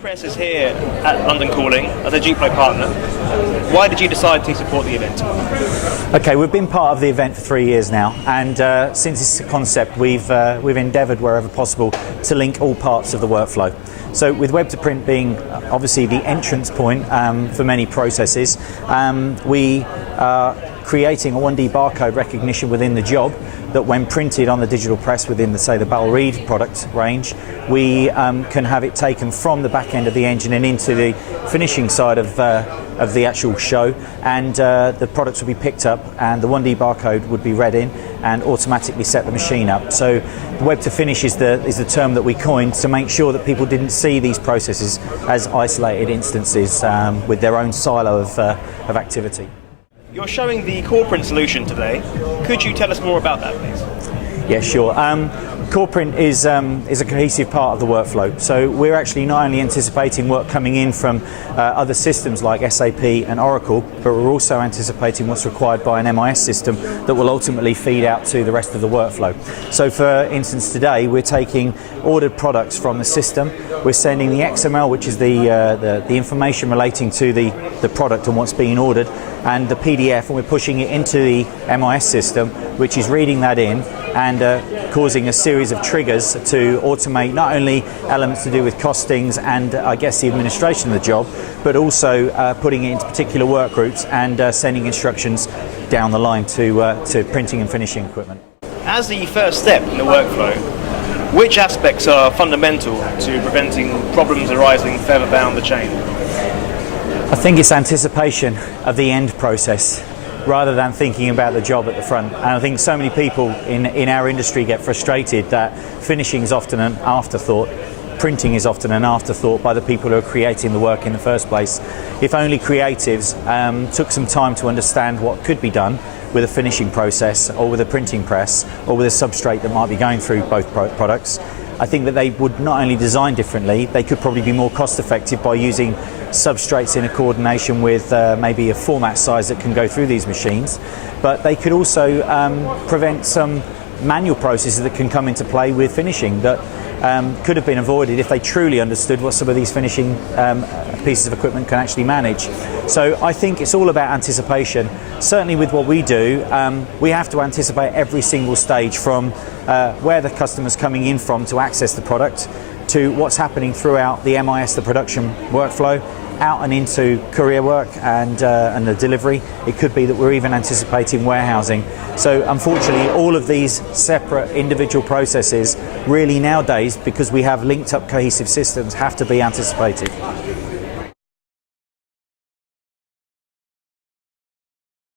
Vpress is here at London Calling as a Duplo partner. Why did you decide to support the event? Okay, we've been part of the event for 3 years now, and since it's a concept, we've endeavoured wherever possible to link all parts of the workflow. So with web to print being obviously the entrance point for many processes, we are creating a 1D barcode recognition within the job that when printed on the digital press within the Battle Reed product range, we can have it taken from the back end of the engine and into the finishing side of the actual show, and the products will be picked up and the 1D barcode would be read in and automatically set the machine up. So the web to finish is the term that we coined to make sure that people didn't see these processes as isolated instances with their own silo of activity. You're showing the Coreprint solution today. Could you tell us more about that, please? Yeah, sure. Coreprint is a cohesive part of the workflow. So we're actually not only anticipating work coming in from other systems like SAP and Oracle, but we're also anticipating what's required by an MIS system that will ultimately feed out to the rest of the workflow. So for instance, today we're taking ordered products from the system, we're sending the XML, which is the information relating to the product and what's being ordered, and the PDF, and we're pushing it into the MIS system, which is reading that in and causing a series of triggers to automate not only elements to do with costings and I guess the administration of the job, but also putting it into particular work groups and sending instructions down the line to printing and finishing equipment. As the first step in the workflow, which aspects are fundamental to preventing problems arising further down the chain? I think it's anticipation of the end process rather than thinking about the job at the front. And I think so many people in our industry get frustrated that finishing is often an afterthought, printing is often an afterthought by the people who are creating the work in the first place. If only creatives took some time to understand what could be done with a finishing process or with a printing press or with a substrate that might be going through both products, I think that they would not only design differently, they could probably be more cost effective by using substrates in a coordination with maybe a format size that can go through these machines, but they could also prevent some manual processes that can come into play with finishing that could have been avoided if they truly understood what some of these finishing pieces of equipment can actually manage. So I think it's all about anticipation. Certainly with what we do, we have to anticipate every single stage from where the customer's coming in from to access the product, to what's happening throughout the MIS, the production workflow, out and into courier work and the delivery. It could be that we're even anticipating warehousing. So unfortunately, all of these separate individual processes really nowadays, because we have linked up cohesive systems, have to be anticipated.